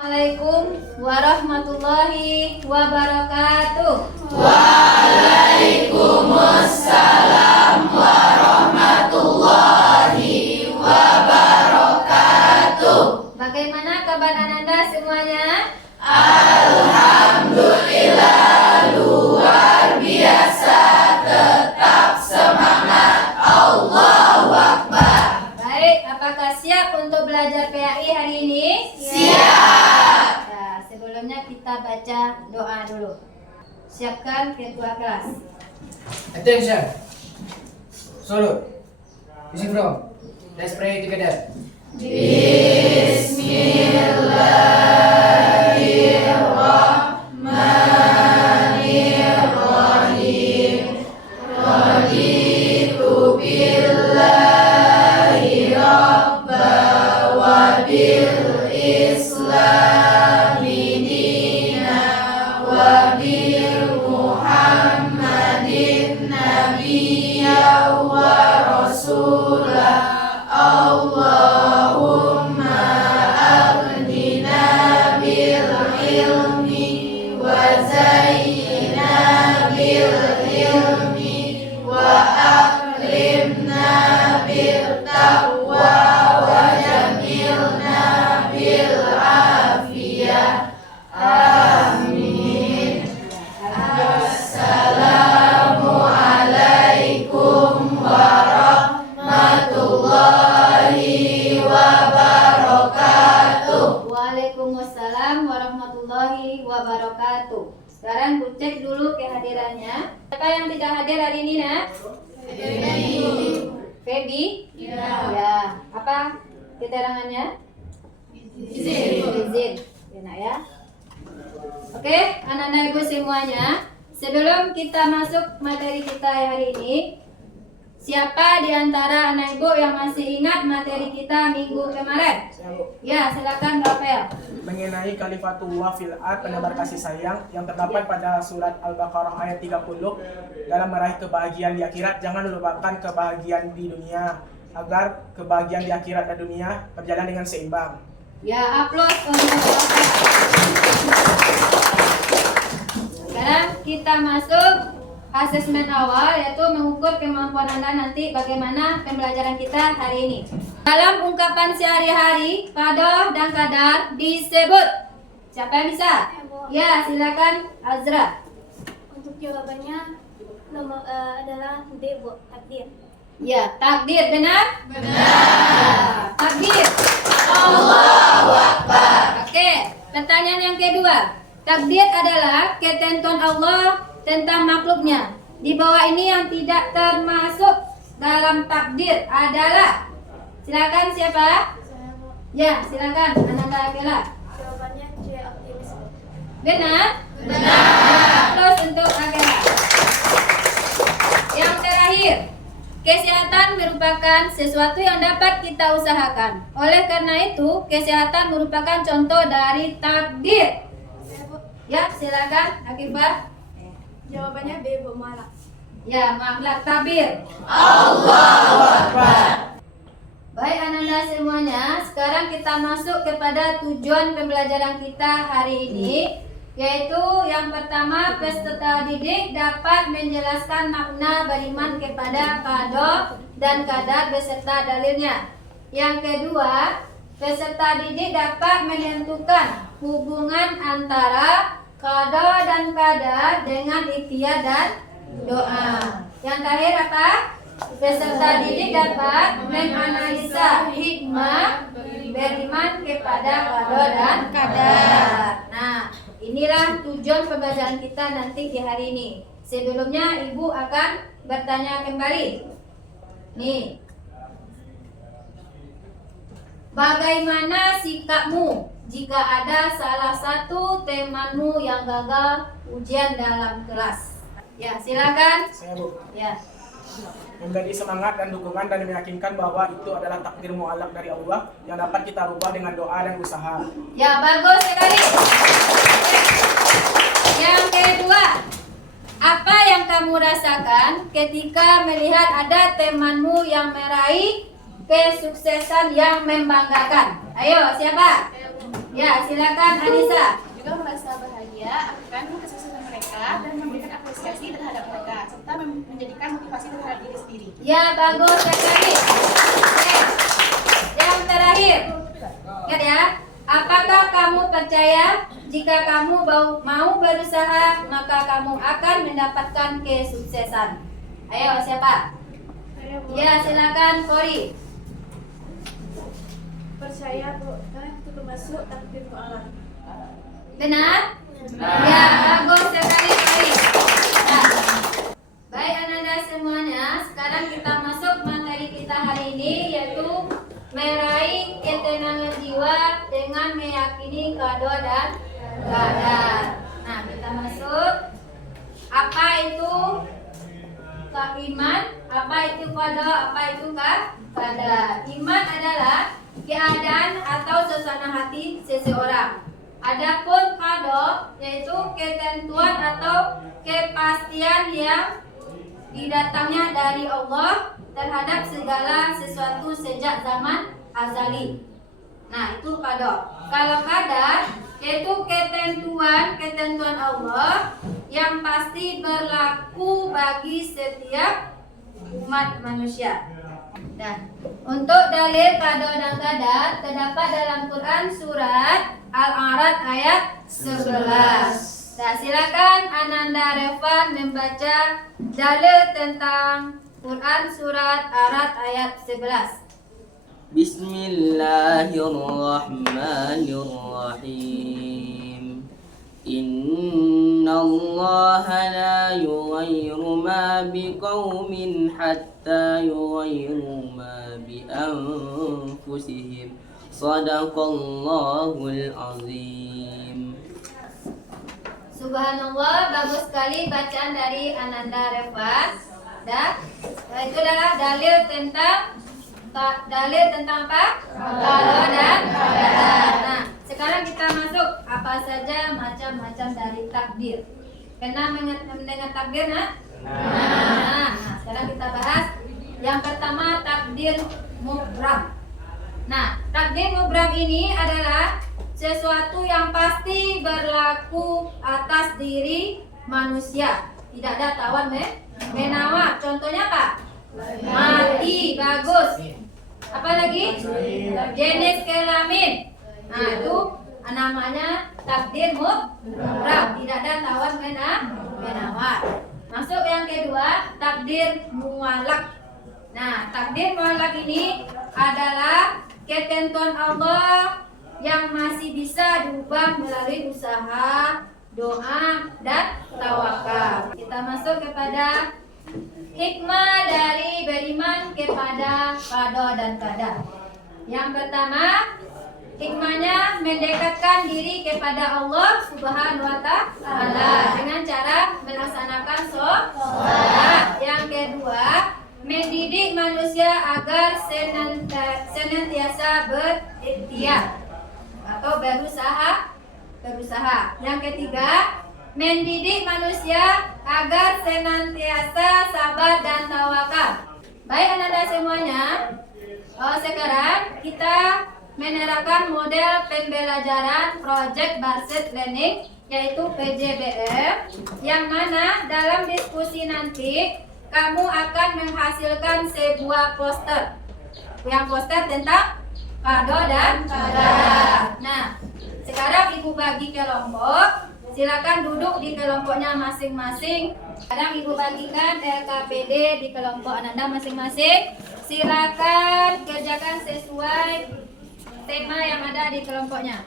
Assalamualaikum warahmatullahi wabarakatuh. Waalaikumsalam warahmatullahi wabarakatuh. Bagaimana kabar Ananda semuanya? Alhamdulillah luar biasa, tetap semangat. Allahu Akbar. Baik, apakah siap untuk belajar PAI hari ini? Siap. Nah, sebelumnya kita baca doa dulu. Siapkan ketua kelas. Attention. Salute. Music from. Let's pray together. Bismillahirrahmanirrahim. Raditu billahi rabba wa bil islami dina wa bil muhammadin nabiyya wa rasulah. Allahumma aghnina bil ilmi wa zayyina bil ilmi wa akrimna bil taqwa wa jamilna bil afiyah. Amin. Assalamualaikum warahmatullahi wabarakatuh. Waalaikumsalam warahmatullahi wabarakatuh. Sekarang ku cek dulu kehadirannya. Siapa yang tidak hadir hari ini, Nak? Feby? Ya. Apa keterangannya? Izin. Ya, Nak ya. Oke, anak-anak ibu semuanya. Sebelum kita masuk materi kita hari ini, siapa di antara anak ibu yang masih ingat materi kita minggu kemarin? Ya, silakan Rafael. Mengenai kalifatullah fil ard, penebar kasih sayang yang terdapat pada surat Al-Baqarah ayat 30. Dalam meraih kebahagiaan di akhirat, jangan lupakan kebahagiaan di dunia, agar kebahagiaan di akhirat dan dunia berjalan dengan seimbang. Ya, aplaus untuk Rafael. Sekarang kita masuk asesmen awal, yaitu mengukur kemampuan Anda nanti bagaimana pembelajaran kita hari ini. Dalam ungkapan sehari-hari, kadoh dan kadar disebut. Siapa yang bisa? Ya, silakan Azra. Untuk jawabannya adalah D, Bu, takdir. Ya, takdir benar? Benar. Takdir. Allahu Akbar. Oke, pertanyaan yang kedua. Takdir adalah ketentuan Allah tentang makhluknya. Di bawah ini yang tidak termasuk dalam takdir adalah, silakan siapa? Saya, Bu. Ya, silakan Ananda Akela. Jawabannya C, optimisme. Benar? Benar. Terus untuk Akela. Yang terakhir, kesehatan merupakan sesuatu yang dapat kita usahakan. Oleh karena itu, kesehatan merupakan contoh dari takdir. Saya, Bu. Ya, silakan Akifah. Jawabannya B, Bu, mualaf. Ya, makhluk tabir. Allahu Akbar. Baik Ananda semuanya, sekarang kita masuk kepada tujuan pembelajaran kita hari ini, yaitu yang pertama, peserta didik dapat menjelaskan makna beriman kepada kado dan kadar beserta dalilnya. Yang kedua, peserta didik dapat menentukan hubungan antara kado dan kadar dengan ikhtiar dan doa. Yang terakhir apa? Peserta didik dapat menganalisa hikmah beriman kepada kado dan kadar. Nah, inilah tujuan pembelajaran kita nanti di hari ini. Sebelumnya Ibu akan bertanya kembali. Nih. Bagaimana sikapmu jika ada salah satu temanmu yang gagal ujian dalam kelas? Ya, silakan. Saya, Bu, Ya. memberi semangat dan dukungan dan meyakinkan bahwa itu adalah takdir mu'alaq dari Allah yang dapat kita rubah dengan doa dan usaha. Ya, bagus sekali. Yang kedua, apa yang kamu rasakan ketika melihat ada temanmu yang meraih kesuksesan yang membanggakan? Ayo, siapa? Ya, silakan Anissa. Juga merasa bahagia akan kesuksesan mereka dan memberikan apresiasi terhadap mereka serta menjadikan motivasi terhadap diri sendiri. Ya, bagus sekali. Oke. Yang terakhir. Ingat ya, apakah kamu percaya jika kamu mau berusaha maka kamu akan mendapatkan kesuksesan? Ayo, siapa? Ya, silakan Kori. Percaya Bu, itu termasuk takdir Allah. Benar? Ya, bagus sekali Kori. Nah, baik Ananda semuanya, sekarang kita masuk materi kita hari ini yaitu meraih ketenangan jiwa dengan meyakini qada dan qadar. Nah, kita masuk. Apa itu iman? Apa itu qada? Apa itu qadar? Iman adalah keadaan atau suasana hati seseorang. Adapun qada yaitu ketentuan atau kepastian yang didatangnya dari Allah terhadap segala sesuatu sejak zaman azali. Nah, itu qada. Kalau qadar yaitu ketentuan Allah yang pasti berlaku bagi setiap umat manusia. Dan untuk dalil qada dan qadar terdapat dalam Quran surat Al-A'raf ayat 11. Nah, silakan Ananda Reva membaca dalil tentang Quran surat Al-A'raf ayat 11. Bismillahirrahmanirrahim. Innallaha la yughayyiru ma biqaumin hatta yughayyiru ma bi anfusihim. Shadaqallahul azim. Subhanallah, bagus sekali bacaan dari Ananda Reva. Dan itu adalah dalil tentang apa? Qada dan qadar. Nah, sekarang kita masuk apa saja macam-macam dari takdir. Pernah mendengar takdir, nak? Nah, sekarang kita bahas yang pertama takdir mubram. Nah, takdir mubram ini adalah sesuatu yang pasti berlaku atas diri manusia. Tidak ada tawar menawar. Contohnya apa? Mati, bagus. Apa lagi? Jenis kelamin. Nah, itu namanya takdir mubram. Tidak ada tawar menawar. Masuk yang kedua, takdir mualak. Nah, takdir mualak ini adalah ketentuan Allah yang masih bisa diubah melalui usaha, doa, dan tawakal. Kita masuk kepada hikmah dari beriman kepada qada dan qadar. Yang pertama, hikmahnya mendekatkan diri kepada Allah Subhanahu wa Ta'ala dengan cara melaksanakan sholat. Yang kedua, mendidik manusia agar senantiasa berikhtiar atau berusaha. Yang ketiga, mendidik manusia agar senantiasa sabar dan tawakal. Baik Ananda semuanya, sekarang kita menerapkan model pembelajaran Project Based Learning yaitu PJBL, yang mana dalam diskusi nanti kamu akan menghasilkan sebuah poster. Yang poster tentang qada dan qadar. Nah, sekarang Ibu bagi kelompok. Silakan duduk di kelompoknya masing-masing. Sekarang Ibu bagikan LKPD di kelompok Ananda masing-masing. Silakan kerjakan sesuai tema yang ada di kelompoknya.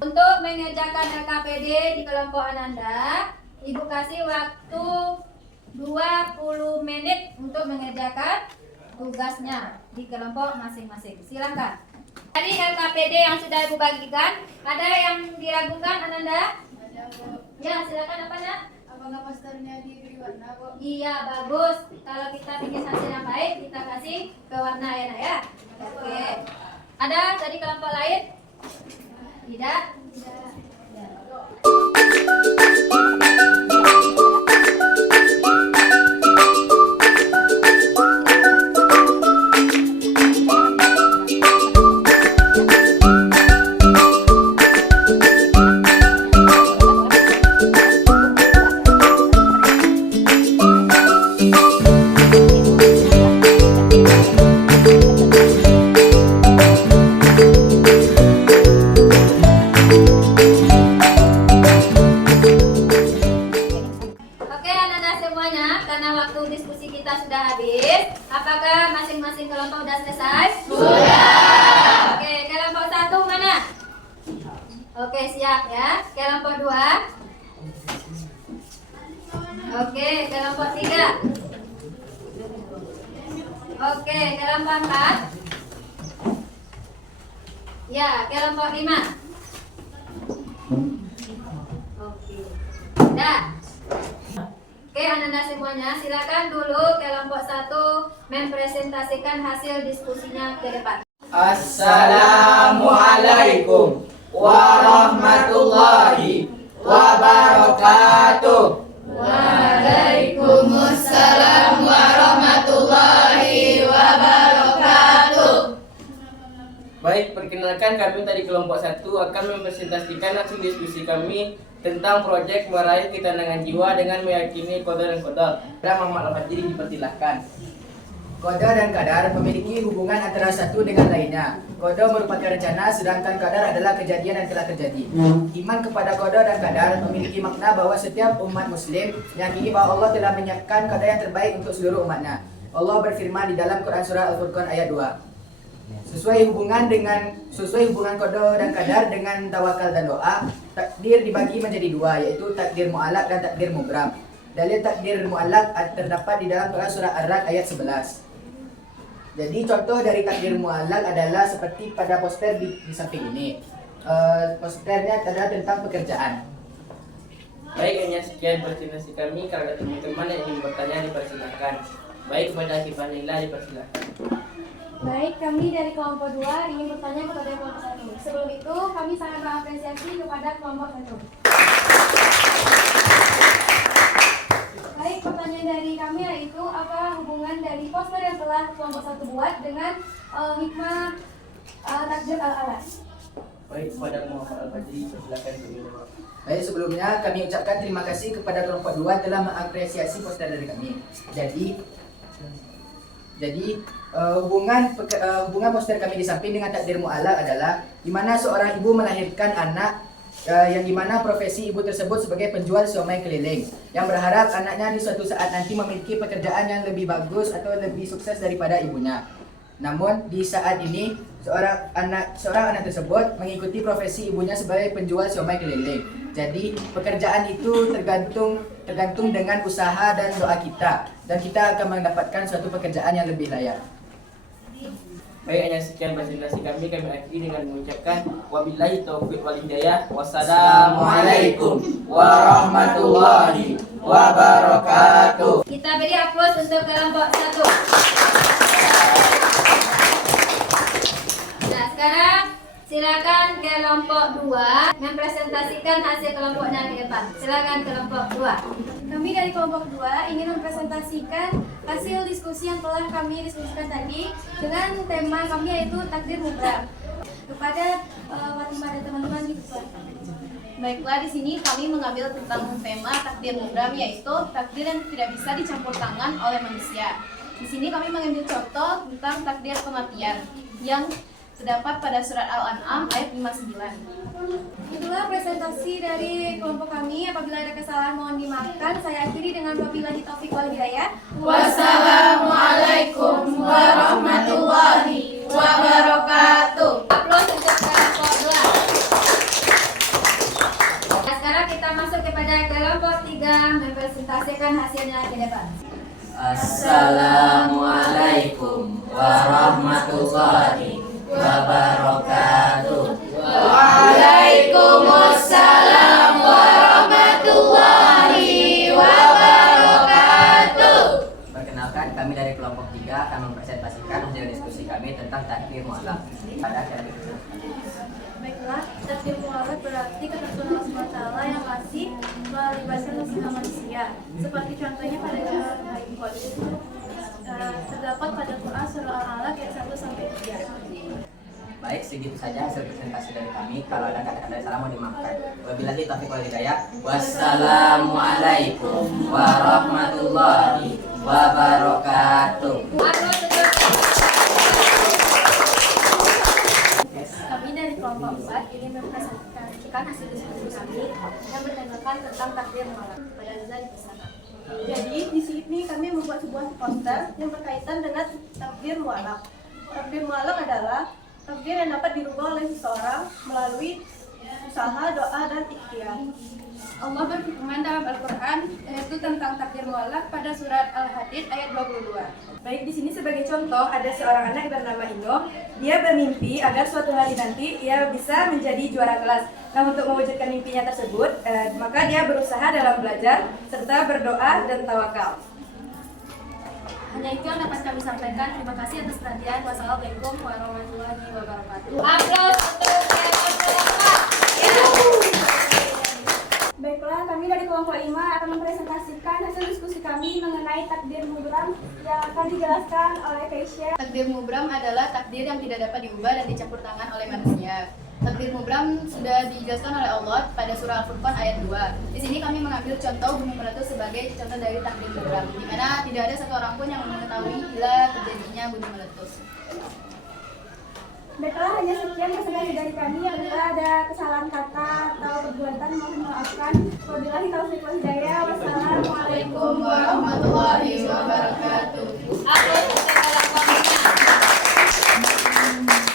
Untuk mengerjakan LKPD di kelompok Ananda, Ibu kasih waktu 20 menit untuk mengerjakan tugasnya di kelompok masing-masing. Silakan. Tadi LKPD yang sudah Ibu bagikan, ada yang diragukan Ananda? Ya, silakan apa nak? Apakah posternya diberi warna, Bu? Iya, bagus. Kalau kita bikin hasil yang baik, kita kasih ke warna ya nak ya. Oke. Ada dari kelompok lain? Tidak? Oke, siap ya. Kelompok 2. Oke, kelompok 3. Oke, kelompok 4. Ya, kelompok 5. Oke. Dah. Oke, anak-anak semuanya, silakan dulu kelompok 1 mempresentasikan hasil diskusinya ke depan. Assalamualaikum warahmatullahi wabarakatuh. Waalaikumsalam warahmatullahi wabarakatuh. Baik, perkenalkan kami dari kelompok 1 akan mempresentasikan hasil diskusi kami tentang proyek meraih ketenangan jiwa dengan meyakini qada dan qadar. Dan Muhammad Al-Fajri dipersilahkan. Qada dan qadar memiliki hubungan antara satu dengan lainnya. Qada merupakan rencana, sedangkan qadar adalah kejadian yang telah terjadi. Iman kepada qada dan qadar memiliki makna bahwa setiap umat muslim meyakini bahwa Allah telah menyiapkan qada yang terbaik untuk seluruh umatnya. Allah berfirman di dalam Quran surah Al-Furqan ayat 2. Sesuai hubungan qada dan qadar dengan tawakal dan doa, takdir dibagi menjadi dua, yaitu takdir mu'allaq dan takdir mubram. Dalil takdir mu'allaq terdapat di dalam Quran surah Ar-Ra'd ayat 11. Jadi contoh dari takdir mu'allaq adalah seperti pada poster di samping ini. Posternya adalah tentang pekerjaan. Baik, hanya sekian presentasi kami. Kalau ada teman-teman yang ingin bertanya dipersilahkan. Baik, kepada Hifanillah dipersilahkan. Baik, kami dari kelompok 2 ingin bertanya kepada kelompok 1. Sebelum itu, kami sangat mengapresiasi kepada kelompok 1. Baik, pertanyaan dari kami yaitu apa hubungan dari poster yang telah kelompok 1 buat dengan hikmah takdir al-alat? Baik, kepada Muhammad Al-Fajri dipersilahkan menjawab. Baik, sebelumnya kami ucapkan terima kasih kepada kelompok 2 telah mengapresiasi poster dari kami. Jadi hubungan poster kami di samping dengan takdir mu'allaq adalah di mana seorang ibu melahirkan anak yang dimana profesi ibu tersebut sebagai penjual siomay keliling yang berharap anaknya di suatu saat nanti memiliki pekerjaan yang lebih bagus atau lebih sukses daripada ibunya. Namun di saat ini seorang anak tersebut mengikuti profesi ibunya sebagai penjual siomay keliling. Jadi pekerjaan itu tergantung dengan usaha dan doa kita, dan kita akan mendapatkan suatu pekerjaan yang lebih layak. Baik, hanya sekian presentasi kami akhiri dengan mengucapkan wabillahi taufiq wal hidayah. Wassalamualaikum warahmatullahi wabarakatuh. Kita beri aplaus untuk kelompok 1. Nah, sekarang silakan kelompok 2 mempresentasikan hasil kelompoknya ke depan. Silakan kelompok 2. Kami dari kelompok 2 ingin mempresentasikan hasil diskusi yang telah kami diskusikan tadi dengan tema kami yaitu takdir mubram. Kepada teman-teman di depan. Baiklah, di sini kami mengambil tentang tema takdir mubram, yaitu takdir yang tidak bisa dicampur tangan oleh manusia. Di sini kami mengambil contoh tentang takdir kematian yang terdapat pada surat Al-An'am ayat 59. Itulah presentasi dari kelompok kami. Apabila ada kesalahan mohon dimaafkan. Saya akhiri dengan wabillahi taufiq wal hidayah. Wassalamualaikum warahmatullahi wabarakatuh. Aplaus untuk kelompok 2. Nah, sekarang kita masuk kepada kelompok 3 mempresentasikan hasilnya ke depan. Assalamualaikum warahmatullahi wabarakatuh. Waalaikumsalam warahmatullahi wabarakatuh. Perkenalkan, kami dari kelompok 3 akan mempresentasikan hasil diskusi kami tentang takdir mu'allaq. Baiklah, takdir mu'allaq berarti ketentuan Allah SWT yang masih melibatkan usaha manusia. Seperti contohnya pada terdapat pada Quran surah Al-Alaq ayat 1-3. Baik, segitu saja hasil presentasi dari kami. Kalau ada kata-kata salah mohon dimaafkan. Wabillahi taufiq wal hidayah. Wassalamualaikum warahmatullahi wabarakatuh. Aplaus untuk Kami dari kelompok 4 ingin mempresentasikan hasil diskusi kami yang bertemakan tentang takdir mu'allaq. Pada Liza dipersilakan. Jadi di sini kami membuat sebuah poster yang berkaitan dengan takdir mu'allaq. Takdir mu'allaq adalah takdir yang dapat dirubah oleh seseorang melalui usaha, doa, dan ikhtiar. Allah berfirman dalam Al-Quran, yaitu tentang takdir mualaf pada surat Al-Hadid ayat 22. Baik, di sini sebagai contoh ada seorang anak bernama Ino. Dia bermimpi agar suatu hari nanti ia bisa menjadi juara kelas. Nah, untuk mewujudkan mimpinya tersebut, maka dia berusaha dalam belajar serta berdoa dan tawakal. Hanya itu yang dapat kami sampaikan. Terima kasih atas perhatian. Wassalamualaikum warahmatullahi wabarakatuh. Aplaus untuk kelompok kelompok. Baiklah, kami dari kelompok 5 akan mempresentasikan hasil diskusi kami mengenai takdir mubram yang akan dijelaskan oleh Keisha. Takdir mubram adalah takdir yang tidak dapat diubah dan dicampur tangan oleh manusia. Takdir mubram sudah dijelaskan oleh Allah pada surah Al-Furqan ayat 2. Di sini kami mengambil contoh gunung meletus sebagai contoh dari takdir mubram, di mana tidak ada satu orang pun yang mengetahui bila terjadinya gunung meletus. Baiklah, hanya sekian presentasi dari kami. Apabila ada kesalahan kata atau perbuatan mohon maafkan. Wabillahi taufiq wal hidayah. Wassalamualaikum warahmatullahi wabarakatuh. Aplaus untuk kelompoknya.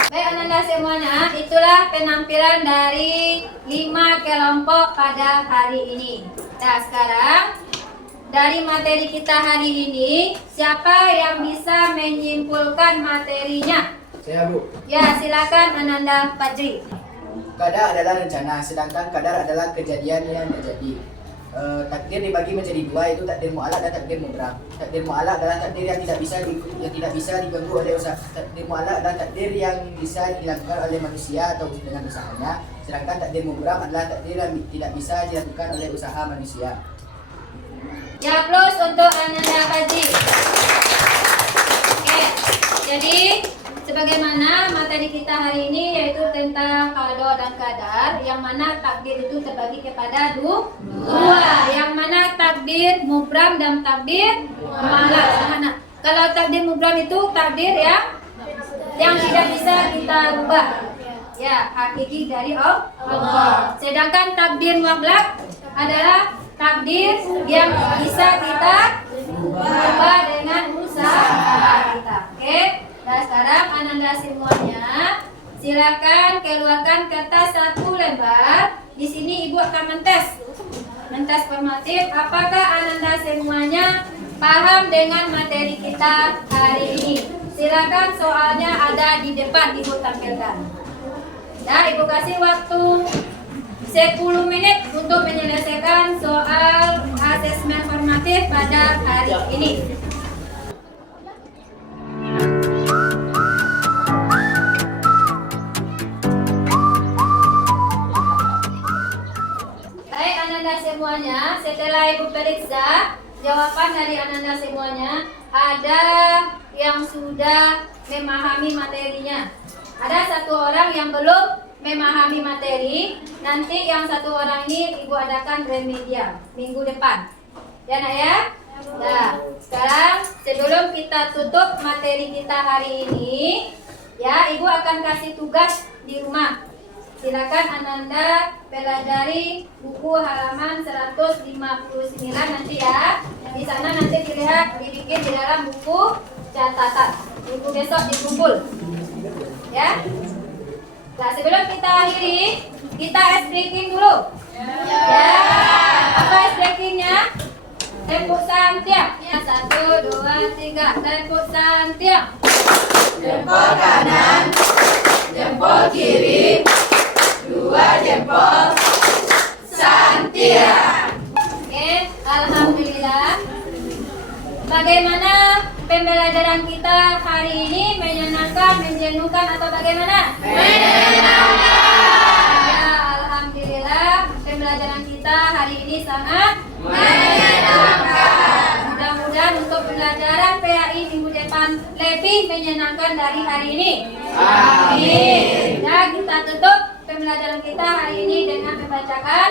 Baik anak-anak semuanya, itulah penampilan dari 5 kelompok pada hari ini. Nah, sekarang dari materi kita hari ini, siapa yang bisa menyimpulkan materinya? Saya, Bu. Ya, silakan Ananda Fajri. Qadar adalah rencana, sedangkan qadar adalah kejadian yang terjadi. Takdir dibagi menjadi 2, yaitu takdir mu'allaq dan takdir mubram. Takdir mu'allaq adalah takdir yang tidak bisa diganggu oleh usaha. Takdir mu'allaq adalah takdir yang bisa dilakukan oleh manusia atau dengan usahanya. Sedangkan takdir mubram adalah takdir yang tidak bisa dilakukan oleh usaha manusia. Ya, aplaus untuk Ananda Fajri. Oke, jadi sebagaimana materi kita hari ini yaitu tentang qada dan qadar, yang mana takdir itu terbagi kepada dua, yang mana takdir mubram dan takdir mu'allaq. Kalau takdir mubram itu takdir yang tidak bisa kita ubah, ya, hakiki dari Allah. Sedangkan takdir mu'allaq adalah takdir yang bisa kita ubah dengan usaha kita. Oke. Nah, sekarang Ananda semuanya silakan keluarkan kertas 1 lembar. Di sini Ibu akan mentes formatif. Apakah Ananda semuanya paham dengan materi kita hari ini? Silakan, soalnya ada di depan, Ibu tampilkan. Nah, Ibu kasih waktu 10 menit untuk menyelesaikan soal asesmen formatif pada hari ini. Semuanya, setelah Ibu periksa jawaban dari Ananda semuanya, ada yang sudah memahami materinya, ada 1 orang yang belum memahami materi. Nanti yang 1 orang ini Ibu adakan remedial minggu depan, ya nak ya. Nah, sekarang sebelum kita tutup materi kita hari ini, ya, Ibu akan kasih tugas di rumah. Silakan Ananda pelajari buku halaman 159 nanti ya. Di sana nanti dilihat, dibikin di dalam buku catatan. Buku besok dikumpul. Ya. Nah, sebelum kita akhiri, kita ice breaking dulu. Ya. Apa ice breakingnya? Tepuk santiang. 1, 2, 3. Tepuk santiang. Jempol kanan, jempol kiri, 2 jempol, santiang. Oke, alhamdulillah. Bagaimana pembelajaran kita hari ini? Menyenangkan, menjenuhkan, atau bagaimana? Menyenangkan. Ya, alhamdulillah. Pembelajaran kita hari ini sangat Menyenangkan. Mudah-mudahan untuk pembelajaran PAI minggu depan lebih menyenangkan dari hari ini. Amin. Nah, kita tutup pembelajaran kita hari ini dengan membacakan